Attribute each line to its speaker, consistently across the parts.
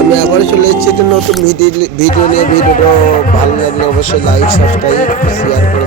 Speaker 1: আমি আবার চলে এসেছি নতুন ভিডিও নিয়ে, ভিডিওটা ভালো লাগলে অবশ্যই লাইক সাবস্ক্রাইব শেয়ার করে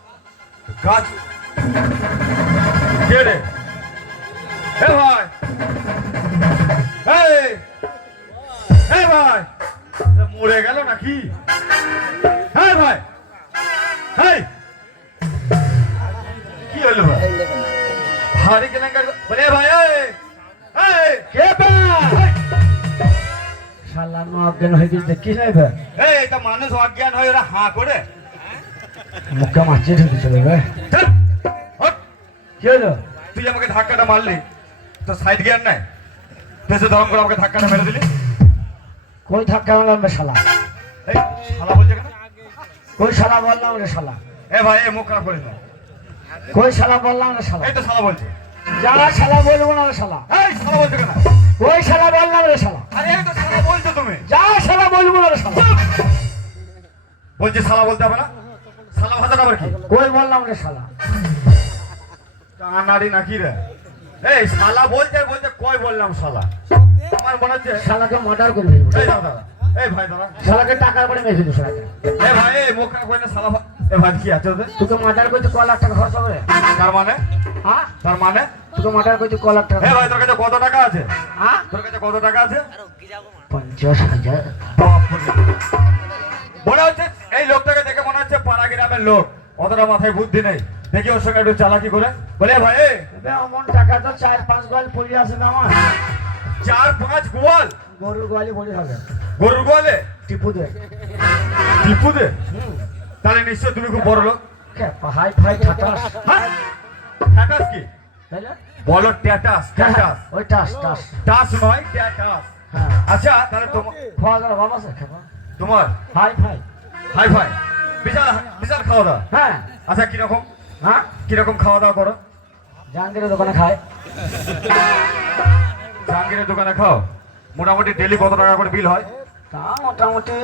Speaker 2: গাছ কে রে? হে ভাই। এই। হে ভাই। এ মরে গেল নাকি? হ্যাঁ ভাই। হেই কি হলো ভাই? ভারী কেলেঙ্কার বলে ভাই এই। এই।
Speaker 3: কে বে? শালা নো অজ্ঞান হয়ে গেছে কি যাইবে
Speaker 2: এই এটা মানুষ অজ্ঞান হয়ে ওরা হাঁ করে।
Speaker 3: মুখে মাছি ঢুকে চলে বে কি হলো?
Speaker 2: তুই আমাকে ধাক্কাটা মারলি। তো সাইড গিয়ার নাই। পেছনে ধরম করে আমাকে ধাক্কাটা মেরে দিলি।
Speaker 3: কই ধাক্কা মারলাম বে শালা?
Speaker 2: এই শালা বলছে কেন?
Speaker 3: কই শালা বললাম রে শালা?
Speaker 2: এ ভাই এ মুখ খারাপ করিস না।
Speaker 3: কই শালা বললাম রে শালা?
Speaker 2: এই তো শালা বলছে।
Speaker 3: যা শালা বলব না রে শালা।
Speaker 2: এই শালা বলছে কেন?
Speaker 3: কই শালা বললাম রে শালা?
Speaker 2: আরে এই তো শালা বলছো তুমি।
Speaker 3: যা শালা বলব না রে শালা।
Speaker 2: বলছে শালা বলতে হবে না। শালা ভাষাটা আবার কি?
Speaker 3: কই বললাম রে শালা?
Speaker 2: কানাড়ি নাকি রে? এই শালা বলতে বলতে কই বললাম শালা? আমার মনে হচ্ছে
Speaker 3: শালাকে মার্ডার করে দেবো
Speaker 2: এই দাদা দাদা এই ভাই দাদা
Speaker 3: শালাকে টাকার পরে মেরে দিবো শালাকে।
Speaker 2: এ ভাই এই মুখ খারাপ না শালা এ ভাই কি আছে ওদের?
Speaker 3: তোকে মার্ডার করতে ক লাখ টাকা খরচ হবে?
Speaker 2: তার মানে?
Speaker 3: হ্যাঁ?
Speaker 2: তার মানে?
Speaker 3: তোকে মার্ডার করতে ক লাখ টাকা
Speaker 2: এ ভাই তোর কাছে কত টাকা আছে?
Speaker 3: হ্যাঁ?
Speaker 2: তোর কাছে কত টাকা আছে?
Speaker 3: পঞ্চাশ হাজার।
Speaker 2: মনে হচ্ছে এই লোকটাকে দেখে মনে হচ্ছে পাড়া গ্রামের লোক অতটা মাথায় বুদ্ধি নেই। দেখি ওর সঙ্গে একটু চালাকি করে। বলে ভাই
Speaker 3: অমন টাকা তো চার পাঁচ গোয়াল পড়ে আছে না আমার?
Speaker 2: চার পাঁচ গোয়াল?
Speaker 3: গরুর গোয়ালি পড়ে হবে
Speaker 2: গরুর গোয়ালে?
Speaker 3: টিপু দে
Speaker 2: টিপু দে তাহলে নিশ্চয় তুমি খুব বড় লোক।
Speaker 3: হাই ফাই
Speaker 2: হ্যাঁ কি? বলো ট্যাটাস ট্যাটাস।
Speaker 3: ওই টাস টাস।
Speaker 2: টাস নয় ট্যাটাস।
Speaker 3: হ্যাঁ।
Speaker 2: আচ্ছা তাহলে তোমার
Speaker 3: খাওয়া দাওয়া আছে?
Speaker 2: তোমার?
Speaker 3: হাই ফাই
Speaker 2: হাই ফাই বিশাল বিশাল খাওয়া দাওয়া?
Speaker 3: হ্যাঁ।
Speaker 2: আচ্ছা কীরকম?
Speaker 3: হ্যাঁ?
Speaker 2: কীরকম খাওয়া দাওয়া করো?
Speaker 3: জাহাঙ্গীরের দোকানে খায়।
Speaker 2: জাহাঙ্গীরের দোকানে খাও? মোটামুটি ডেলি কত টাকা করে বিল হয়?
Speaker 3: তা মোটামুটি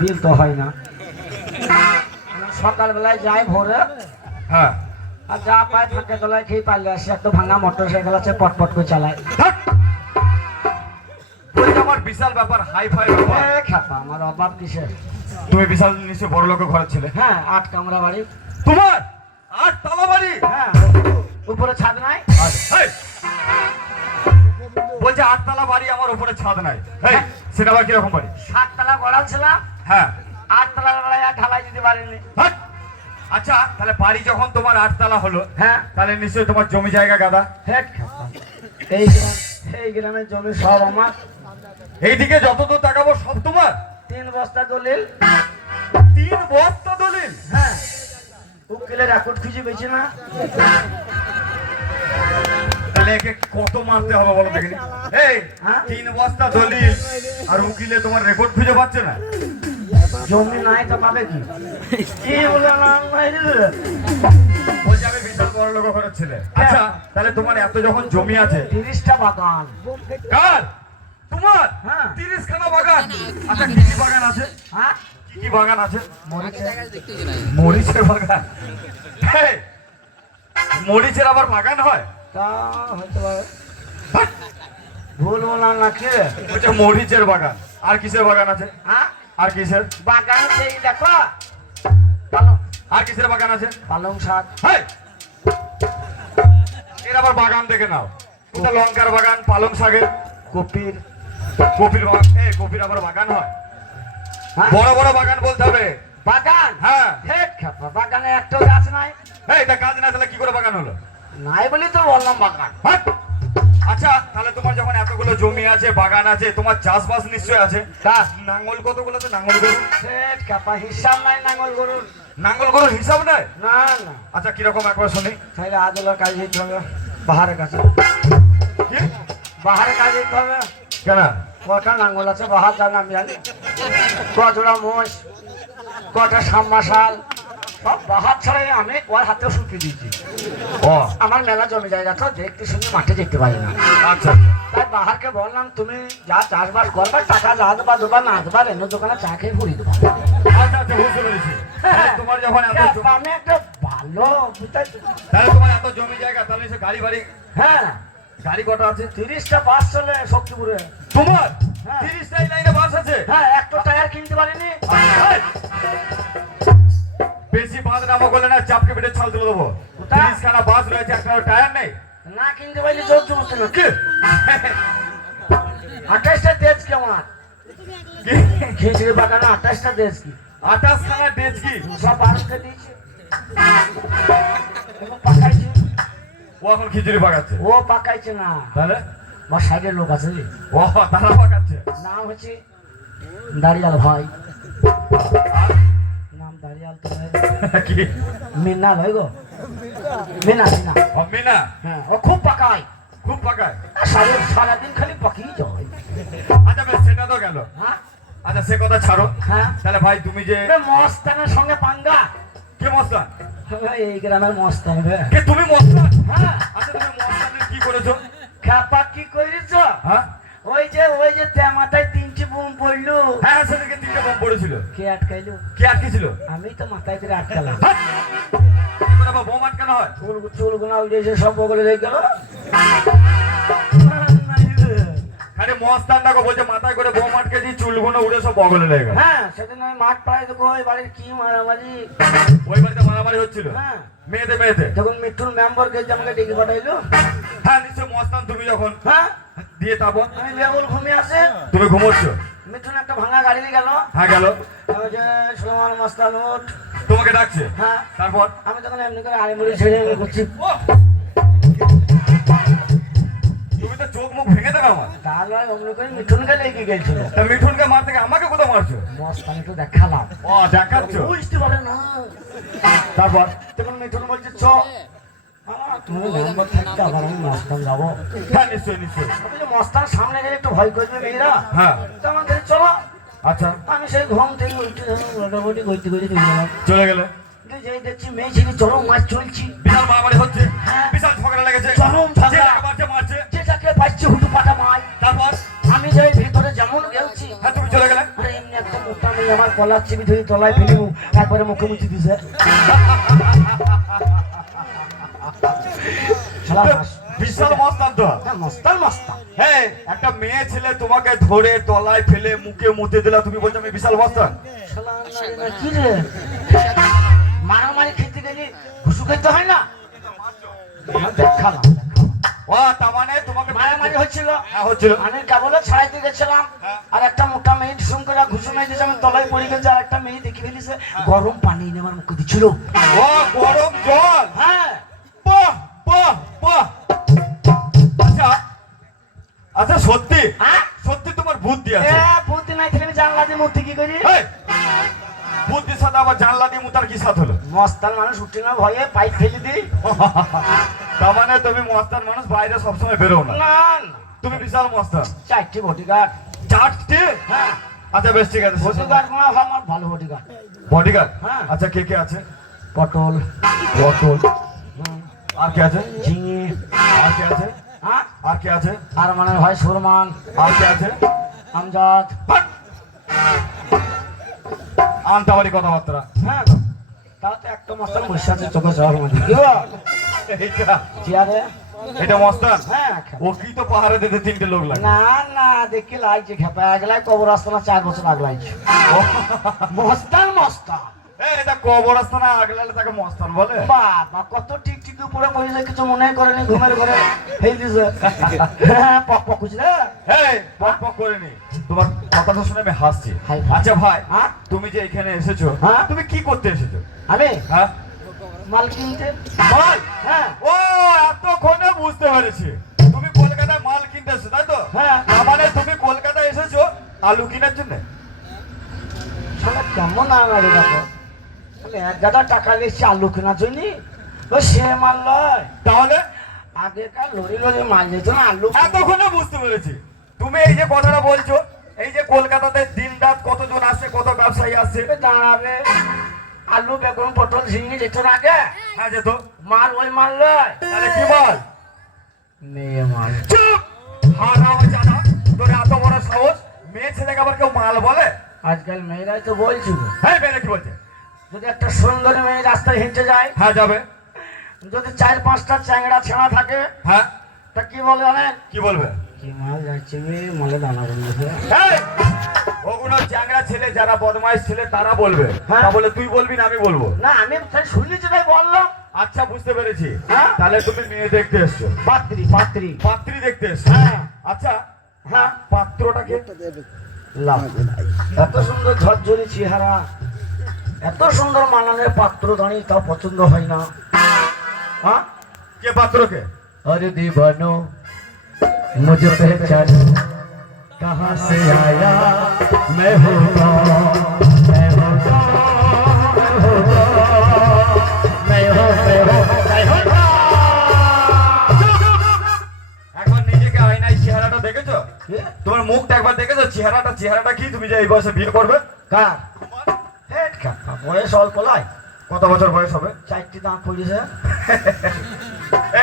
Speaker 3: বিল তো হয় না। সকালবেলায় যাই ভোরে।
Speaker 2: হ্যাঁ।
Speaker 3: আর যা পায় ফাঁকে তলায় খেয়ে পারলে আসে। একটা ভাঙা মোটর সাইকেল আছে পটপট করে চালায়
Speaker 2: থাক। আমার বিশাল ব্যাপার হাই ফাই ব্যাপার
Speaker 3: আমার অভাব কিসের?
Speaker 2: তুমি বিশাল নিশ্চয় বড় লোকের ঘরের ছিলে।
Speaker 3: হ্যাঁ আট কামরা বাড়ি।
Speaker 2: তোমার? আট তালা বাড়ি?
Speaker 3: হ্যাঁ উপরে ছাদ নাই।
Speaker 2: আচ্ছা। বলছে আটতলা বাড়ি আমার উপরে ছাদ নাই। এই, সেটা আবার কীরকম বাড়ি?
Speaker 3: সাততলা গড়াল ছিলাম।
Speaker 2: হ্যাঁ।
Speaker 3: আটতলা বেলায় আর ঢালাই দিতে পারিনি।
Speaker 2: হাট। আচ্ছা তাহলে বাড়ি যখন তোমার আটতলা হলো
Speaker 3: হ্যাঁ।
Speaker 2: তাহলে নিশ্চয়ই তোমার জমি জায়গা গাদা।
Speaker 3: এই এই গ্রামের জমি সব আমার।
Speaker 2: এইদিকে যতদূর তাকাবো সব তোমার।
Speaker 3: তিন বস্তা দলিল।
Speaker 2: তিন বস্তা দলিল?
Speaker 3: হ্যাঁ। উকিলের রেকর্ড খুঁজে পেয়েছি না।
Speaker 2: তাহলে একে কত মারতে হবে বলো দেখিনি এই
Speaker 3: হ্যাঁ?
Speaker 2: তিন বস্তা দলিল। আর উকিলে তোমার রেকর্ড খুঁজে পাচ্ছে না?
Speaker 3: জমি নাই তো পাবে কি? কি বলে না
Speaker 2: বলছে আমি বিশাল বড় লোক ঘরের ছেলে। আচ্ছা তাহলে তোমার এত যখন জমি আছে
Speaker 3: তিরিশটা বাগান।
Speaker 2: কার? তোমার
Speaker 3: হ্যাঁ।
Speaker 2: তিরিশ খানা বাগান আচ্ছা কি কি বাগান আছে?
Speaker 3: হ্যাঁ?
Speaker 2: কি কি বাগান আছে? মরিচের বাগান। মরিচের আবার বাগান হয়?
Speaker 3: তা হয়তো ভুল বললাম না কি রে?
Speaker 2: বলছে মরিচের বাগান। আর কিসের বাগান আছে?
Speaker 3: হ্যাঁ?
Speaker 2: আর কিসের?
Speaker 3: বাগান সেই দেখো।
Speaker 2: আর কিসের বাগান আছে?
Speaker 3: পালং শাক।
Speaker 2: এর আবার বাগান দেখে নাও। লঙ্কার বাগান পালং শাকের।
Speaker 3: কপির।
Speaker 2: কপির বাগান এই কপির আবার বাগান হয়।
Speaker 3: হ্যাঁ?
Speaker 2: বড় বড় বাগান বলতে হবে।
Speaker 3: বাগান?
Speaker 2: হ্যাঁ।
Speaker 3: হেট খাপা বাগানে একটা গাছ নাই।
Speaker 2: এই এটা কাজ না তাহলে কি করে বাগান হলো?
Speaker 3: নাই বলি তো বললাম বাগান।
Speaker 2: আচ্ছা তাহলে তোমার যখন এতগুলো জমি আছে বাগান আছে তোমার চাষবাস নিশ্চয় আছে।
Speaker 3: তা?
Speaker 2: নাঙ্গল কতগুলো আছে নাঙ্গল গরু
Speaker 3: খাপা হিসাব নাই নাঙ্গল গরুর।
Speaker 2: নাঙ্গল গরুর হিসাব নেই?
Speaker 3: না না।
Speaker 2: আচ্ছা কীরকম একবার শুনি।
Speaker 3: তাহলে আদলের কাজ দিতে হবে। বাহারের কাছে
Speaker 2: কি?
Speaker 3: কাজ দিতে হবে।
Speaker 2: কেন?
Speaker 3: কটা নাঙ্গল আছে? বাহার জান আমি জানি। কতটা মোষ কটা সাম্মাশাল সব বাহার ছাড়াই আমি ওর শুকিয়ে দিয়েছি।
Speaker 2: ও।
Speaker 3: আমার মেলা জমি জায়গা তো দেখতে শুনে মাঠে যেতে পারি না।
Speaker 2: আচ্ছা।
Speaker 3: তাই বাহারকে বললাম তুমি যা চাষবাস করবে টাকা যা দেবা দেবা না দেবা রেনু দোকানে চা খেয়ে ঘুরি দেবো।
Speaker 2: আচ্ছা আচ্ছা তোমার যখন
Speaker 3: আমি একটা ভালো
Speaker 2: তাহলে তোমার এত জমি জায়গা তাহলে গাড়ি বাড়ি
Speaker 3: হ্যাঁ।
Speaker 2: গাড়ি কটা আছে?
Speaker 3: তিরিশটা বাস চলে শক্তিপুরে।
Speaker 2: তোমার?
Speaker 3: হ্যাঁ।
Speaker 2: তিরিশটাই লাইনে বাস আছে?
Speaker 3: হ্যাঁ একটা টায়ার কিনতে পারিনি।
Speaker 2: বেশি বাঁধ নামো করলে না চাপকে পেটে ছাল তুলে দেবো? তিরিশ খানা বাস রয়েছে একটা টায়ার নেই।
Speaker 3: না কিনতে পারলে জোর জমতে না
Speaker 2: কি?
Speaker 3: আঠাশটা দেশ কি আমার? খিচড়ি বাগানে আঠাশটা দেশ কি?
Speaker 2: আঠাশ খানা ডেজ কি?
Speaker 3: সব বারোটা দিয়েছে। এবং পাকাইছে
Speaker 2: ও এখন খিচুড়ি পাকাচ্ছে।
Speaker 3: ও পাকাইছে না।
Speaker 2: তাহলে?
Speaker 3: আমার সাইডের লোক আছে
Speaker 2: ও তারা পাকাচ্ছে।
Speaker 3: নাম হচ্ছে দাঁড়িয়াল ভাই। নাম দাঁড়িয়াল তো
Speaker 2: কি?
Speaker 3: মিনা ভাই গো। মিনা মিনা।
Speaker 2: ও মিনা?
Speaker 3: হ্যাঁ ও খুব পাকায়।
Speaker 2: খুব পাকায়?
Speaker 3: সারা সারাদিন খালি পাকিয়ে যায়।
Speaker 2: আচ্ছা বেশ সেটা তো গেল।
Speaker 3: হ্যাঁ?
Speaker 2: আচ্ছা সে কথা ছাড়ো।
Speaker 3: হ্যাঁ?
Speaker 2: তাহলে ভাই তুমি যে
Speaker 3: মস্তানের সঙ্গে পাঙ্গা।
Speaker 2: কে মস্তান
Speaker 3: হ্যাঁ, এই গ্রামের মস্তান
Speaker 2: কে তুমি মস্তান
Speaker 3: হ্যাঁ
Speaker 2: আচ্ছা তুমি মস্তানের কি করেছ?
Speaker 3: খাপা কি করিস?
Speaker 2: হ্যাঁ?
Speaker 3: ওই যে ওই যে তে মাথায় তিনটি বুম পড়ল।
Speaker 2: হ্যাঁ হ্যাঁ, সেদিকে তিনটে বোম পড়েছিল।
Speaker 3: কে আটকাইলো?
Speaker 2: কে আটকে ছিল
Speaker 3: আমি তো মাথায় করে আটকালাম।
Speaker 2: হ্যাঁ? বোম আটকানো হয়?
Speaker 3: চুল চুল গুনা উঠে এসে সব বগলে রেখে গেল।
Speaker 2: আরে মস্তান দেখো বলছে মাথায় করে বোম চুলগুলো উড়ে সব বগলে লেগে
Speaker 3: হ্যাঁ সেদিন আমি মাঠ পাড়ায় দেখো ওই বাড়ির কি মারামারি।
Speaker 2: ওই বাড়িতে মারামারি হচ্ছিল।
Speaker 3: হ্যাঁ।
Speaker 2: মেয়েতে মেয়েতে।
Speaker 3: যখন মেম্বার গেছে আমাকে ডেকে পাঠাইলো।
Speaker 2: হ্যাঁ নিশ্চয় মস্তান তুমি যখন
Speaker 3: হ্যাঁ।
Speaker 2: দিয়ে তারপর?
Speaker 3: আমি বেগুল ঘুমিয়ে আসে
Speaker 2: তুমি ঘুমোচ্ছ?
Speaker 3: মিঠুন একটা ভাঙা গাড়ি নিয়ে গেল।
Speaker 2: হ্যাঁ গেল।
Speaker 3: সুলেমান মস্তান উঠ
Speaker 2: তোমাকে ডাকছে?
Speaker 3: হ্যাঁ।
Speaker 2: তারপর?
Speaker 3: আমি তখন এমনি করে আড়ি ছেড়ে করছি।
Speaker 2: তুমি তো চোখ মুখ ভেঙে দেবে আমার।
Speaker 3: তাহলে অমনি করে মিঠুনকে লেগে গেছিল।
Speaker 2: তা মিঠুনকে মার থেকে আমাকে কোথাও মারছো?
Speaker 3: মস্তান একটু দেখালাম।
Speaker 2: ও দেখাচ্ছ?
Speaker 3: বুঝতে পারে না।
Speaker 2: তারপর?
Speaker 3: তখন মিঠুন বলছে চ।
Speaker 2: হ্যাঁ নিশ্চয়ই নিশ্চয়ই।
Speaker 3: আমি বলি, মস্তান সামনে গেলে একটু ভয় করবে মেয়েরা।
Speaker 2: হ্যাঁ।
Speaker 3: আমাদের চলো।
Speaker 2: আচ্ছা।
Speaker 3: আমি সেই ঘুম থেকে উঠে মোটামুটি চলে গেলাম।
Speaker 2: চলে গেলে?
Speaker 3: যেই দেখছি মেয়ে ছেলে চলো মাছ চলছি।
Speaker 2: বিশাল মারামারি হচ্ছে।
Speaker 3: হ্যাঁ।
Speaker 2: বিশাল ঝগড়া লেগেছে।
Speaker 3: চরম ঝগড়া।
Speaker 2: মারছে।
Speaker 3: পাচ্ছি হুটু পাটা মাই।
Speaker 2: তারপর
Speaker 3: আমি ভিতরে যেমন গেছি
Speaker 2: হ্যাঁ তুমি চলে গেলে?
Speaker 3: আরে এমনি একটা মোটা মেয়ে আমার চিবি ধরে তলায় ফেলে একবারে মুখে মুখে দিছে।
Speaker 2: বিশাল মস্তান তো
Speaker 3: মস্তান মস্তান
Speaker 2: হ্যাঁ একটা মেয়ে ছেলে তোমাকে ধরে তলায় ফেলে মুখে মুতে দিলা তুমি বলছো আমি বিশাল মস্তান
Speaker 3: কি রে? মারামারি খেতে গেলে ঘুষু খেতে হয় না? দেখালাম।
Speaker 2: ও তার মানে তোমাকে
Speaker 3: মারামারি হচ্ছিল।
Speaker 2: হ্যাঁ, হচ্ছিল।
Speaker 3: আমি কেবল ছাড়াইতে গেছিলাম।
Speaker 2: হ্যাঁ।
Speaker 3: আর একটা মোটা মেয়ে সুম করে ঘুষু মেয়ে দিয়েছে আমি তলায় পড়ে গেছে। আর একটা মেয়ে দেখে ফেলিছে গরম পানি এনে আমার মুখে দিচ্ছিল।
Speaker 2: ও গরম জল।
Speaker 3: হ্যাঁ।
Speaker 2: বাহ বাহ বাহ। আচ্ছা আচ্ছা সত্যি।
Speaker 3: হ্যাঁ?
Speaker 2: সত্যি তোমার বুদ্ধি আছে।
Speaker 3: বুদ্ধি নাই থেকে আমি জানলা দিয়ে মূর্তি কি করি?
Speaker 2: এই, বুদ্ধির সাথে আবার জানলা দিয়ে মুতার কি সাথ হলো
Speaker 3: মস্তান মানুষ উঠে না ভয়ে পাইপ ফেলে দিই।
Speaker 2: তার মানে তুমি মস্তান মানুষ বাইরে সবসময় বেরো না।
Speaker 3: না
Speaker 2: তুমি বিশাল মস্তান।
Speaker 3: চারটি বডিগার্ড
Speaker 2: চারটে?
Speaker 3: হ্যাঁ।
Speaker 2: আচ্ছা বেশ ঠিক আছে
Speaker 3: বডিগার্ড মানে আমার ভালো বডিগার্ড
Speaker 2: বডিগার্ড
Speaker 3: হ্যাঁ।
Speaker 2: আচ্ছা কে কে আছে?
Speaker 3: পটল।
Speaker 2: পটল। আর কে আছে?
Speaker 3: ঝিঙে।
Speaker 2: আর কে আছে?
Speaker 3: হ্যাঁ?
Speaker 2: আর কে আছে?
Speaker 3: আর মানে হয় সুরমান।
Speaker 2: আর কে আছে?
Speaker 3: আমজাদ।
Speaker 2: হাট! আনতাবাড়ি কথাবার্তা
Speaker 3: হ্যাঁ গো। তাও তো একটা মস্তান বসে আছে চোখে জল মাঝে কি গো?
Speaker 2: এইটা
Speaker 3: চেয়ারে
Speaker 2: এটা মস্তান
Speaker 3: হ্যাঁ খেপা।
Speaker 2: ও কি তো পাহাড়ে দিতে তিনটে লোক লাগে
Speaker 3: না না দেখি লাগছে খেপা কবর আসতে চার বছর আগ লাগছে মস্তান মস্তান
Speaker 2: এই, এটা কবরস্থানে আগলালে তাকে মস্তান বলে।
Speaker 3: বাবা কত টিক টিক উপরে বসে কিছু মনে করেনি ঘুমের ঘরে হেই দিছে। পক পক খুঁজলে
Speaker 2: এই পক পক করেনি। তোমার কথাটা শুনে আমি হাসছি।
Speaker 3: Hi, hi.
Speaker 2: আচ্ছা ভাই? তুমি যে এখানে এসেছ? তুমি কি করতে এসেছ?
Speaker 3: আমি?
Speaker 2: হ্যাঁ
Speaker 3: মাল কিনতে?
Speaker 2: মাল
Speaker 3: হ্যাঁ।
Speaker 2: ও এতক্ষণে বুঝতে পেরেছি। তুমি কলকাতায় মাল কিনতে এসছো তাই তো?
Speaker 3: হ্যাঁ।
Speaker 2: মানে তুমি কলকাতায় এসেছ আলু কেনার জন্য?
Speaker 3: কেমন আনাড়ি দেখো। এক গাদা টাকা নিয়েছি আলু কেনার জন্য। ও সে মাল নয়
Speaker 2: তাহলে?
Speaker 3: আগেকার লরি লরি মাল আলু
Speaker 2: এতক্ষণে বুঝতে পেরেছি। তুমি এই যে কথাটা বলছো এই যে কলকাতাতে দিন রাত কতজন আসছে কত ব্যবসায়ী আসছে?
Speaker 3: দাঁড়াবে। আলু বেগুন পটল ঝিঙে যেত না আগে?
Speaker 2: হ্যাঁ যেত।
Speaker 3: মাল ওই মাল নয়
Speaker 2: তাহলে কি বল?
Speaker 3: মেয়ে মাল।
Speaker 2: চুপ! হারাম জানা তোর এত বড় সাহস। মেয়ে ছেলেকে আবার কেউ মাল বলে?
Speaker 3: আজকাল মেয়েরাই তো বলছি গো।
Speaker 2: হ্যাঁ মেয়ে কি বলছে?
Speaker 3: যদি একটা সুন্দরী মেয়ে রাস্তায় হেঁটে যায়
Speaker 2: হ্যাঁ যাবে।
Speaker 3: যদি চার পাঁচটা চ্যাংড়া ছেঁড়া থাকে
Speaker 2: হ্যাঁ।
Speaker 3: তা কি বলে জানেন?
Speaker 2: কি বলবে?
Speaker 3: কি মাল যাচ্ছে বে মালে দানা
Speaker 2: এই, ওগুলো চ্যাংড়া ছেলে যারা বদমাইশ ছেলে তারা বলবে।
Speaker 3: হ্যাঁ।
Speaker 2: তা বলে তুই বলবি না আমি বলব?
Speaker 3: না আমি তাই শুনেছি তাই বললাম।
Speaker 2: আচ্ছা বুঝতে পেরেছি।
Speaker 3: হ্যাঁ।
Speaker 2: তাহলে তুমি মেয়ে দেখতে এসছো।
Speaker 3: পাত্রী পাত্রী।
Speaker 2: পাত্রী দেখতে এসছো?
Speaker 3: হ্যাঁ।
Speaker 2: আচ্ছা
Speaker 3: হ্যাঁ।
Speaker 2: পাত্রটাকে
Speaker 3: লাভ। এত সুন্দর ঝরঝরি চেহারা। এত সুন্দর মানানের পাত্র দাঁড়িয়ে তাও পছন্দ হয় না হ্যাঁ
Speaker 2: কে পাত্রকে
Speaker 3: अरे दीवानो मुझे पहचानो कहाँ से आया मैं हूँ कौन? मैं हूँ कौन? मैं हूँ कौन? मैं हूँ मैं हूँ
Speaker 2: একবার নিজেকে আয়নায় চেহারাটা দেখেছো
Speaker 3: কে?
Speaker 2: তোমার মুখটা একবার দেখেছো চেহারাটা চেহারাটা কি তুমি যে এই বয়সে বিয়ে করবে
Speaker 3: কার হেট কাপা বয়স অল্প নয়।
Speaker 2: কত বছর বয়স হবে?
Speaker 3: চারটি দাঁত পড়েছে।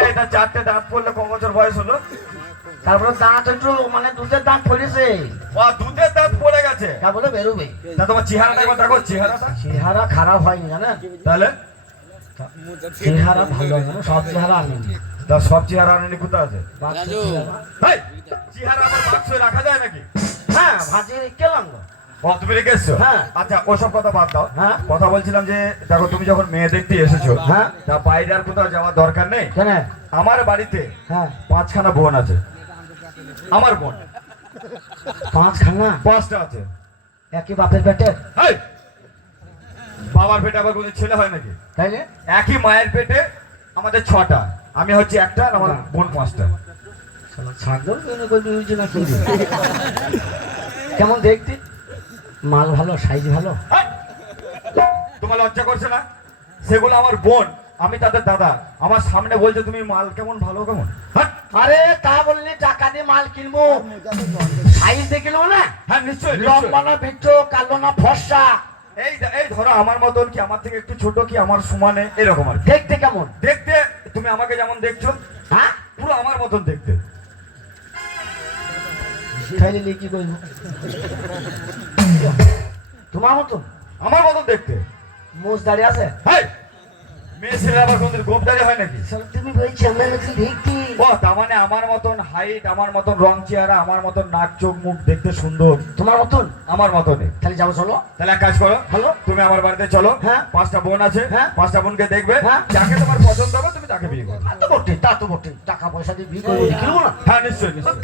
Speaker 2: এটা চারটে দাঁত পড়লে ক বছর বয়স হলো?
Speaker 3: তারপরে দাঁত একটু মানে দুধের দাঁত পড়েছে।
Speaker 2: ও দুধের দাঁত পড়ে গেছে।
Speaker 3: তারপরে বেরোবে।
Speaker 2: তা তোমার চেহারাটা একবার দেখো চেহারাটা।
Speaker 3: চেহারা খারাপ হয়নি জানেন?
Speaker 2: তাহলে?
Speaker 3: চেহারা ভালো জানো সব চেহারা আনেনি
Speaker 2: তা সব চেহারা আনেনি কোথায় আছে?
Speaker 3: চেহারা।
Speaker 2: আবার বাক্সে রাখা যায় নাকি?
Speaker 3: হ্যাঁ ভাজি কেলাম গো। হ্যাঁ।
Speaker 2: আচ্ছা ওসব কথা বাদ দাও।
Speaker 3: হ্যাঁ।
Speaker 2: কথা বলছিলাম যে দেখো তুমি যখন মেয়ে দেখতে এসেছ
Speaker 3: হ্যাঁ।
Speaker 2: তা বাইরে আর কোথাও যাওয়ার দরকার নেই?
Speaker 3: কেন?
Speaker 2: আমার বাড়িতে
Speaker 3: হ্যাঁ।
Speaker 2: পাঁচখানা বোন আছে। আমার বোন।
Speaker 3: পাঁচখানা?
Speaker 2: পাঁচটা আছে।
Speaker 3: একই বাপের পেটে?
Speaker 2: বাবার পেটে আবার কোনো ছেলে হয় নাকি?
Speaker 3: তাইলে
Speaker 2: একই মায়ের পেটে আমাদের ছটা। আমি হচ্ছে একটা আর আমার বোন পাঁচটা।
Speaker 3: কেমন দেখতে? মাল ভালো সাইজ ভালো?
Speaker 2: এই, তোমার লজ্জা করছে না? সেগুলো আমার বোন আমি তাদের দাদা। আমার সামনে বলছে তুমি মাল কেমন ভালো কেমন?
Speaker 3: আরে তা বললি টাকা দিয়ে মাল কিনবো। সাইজ দেখে নেব না?
Speaker 2: হ্যাঁ নিশ্চয়ই
Speaker 3: লম্বা না বিচ্ছ কালো না ফর্সা?
Speaker 2: এই এই ধরো আমার মতন কি আমার থেকে একটু ছোট কি আমার সমানে এরকম আর
Speaker 3: দেখতে কেমন?
Speaker 2: দেখতে তুমি আমাকে যেমন দেখছ
Speaker 3: হ্যাঁ?
Speaker 2: পুরো আমার মতন দেখতে।
Speaker 3: খাইলে কি করব? তোমার মতন
Speaker 2: আমার মতন দেখতে।
Speaker 3: মোজ দাঁড়িয়ে আছে?
Speaker 2: হাই! মেয়ে ছেলে আবার কোনদিন গোপদারি হয় নাকি?
Speaker 3: তুমি বলছি আমার মতন দেখতে।
Speaker 2: ও তার মানে আমার মতন হাইট আমার মতন রং চেহারা আমার মতন নাক চোখ মুখ দেখতে সুন্দর।
Speaker 3: তোমার মতন?
Speaker 2: আমার
Speaker 3: তাহলে যাব চলো।
Speaker 2: তাহলে এক কাজ করো।
Speaker 3: হ্যালো
Speaker 2: তুমি আমার বাড়িতে চলো।
Speaker 3: হ্যাঁ।
Speaker 2: পাঁচটা বোন আছে।
Speaker 3: হ্যাঁ।
Speaker 2: পাঁচটা বোনকে দেখবে।
Speaker 3: হ্যাঁ।
Speaker 2: যাকে তোমার পছন্দ হবে তুমি তাকে বিয়ে করবে
Speaker 3: তা তো বটে তা তো বটে টাকা পয়সা দিয়ে বিয়ে করব কিনবো না।
Speaker 2: হ্যাঁ নিশ্চয়ই নিশ্চয়ই।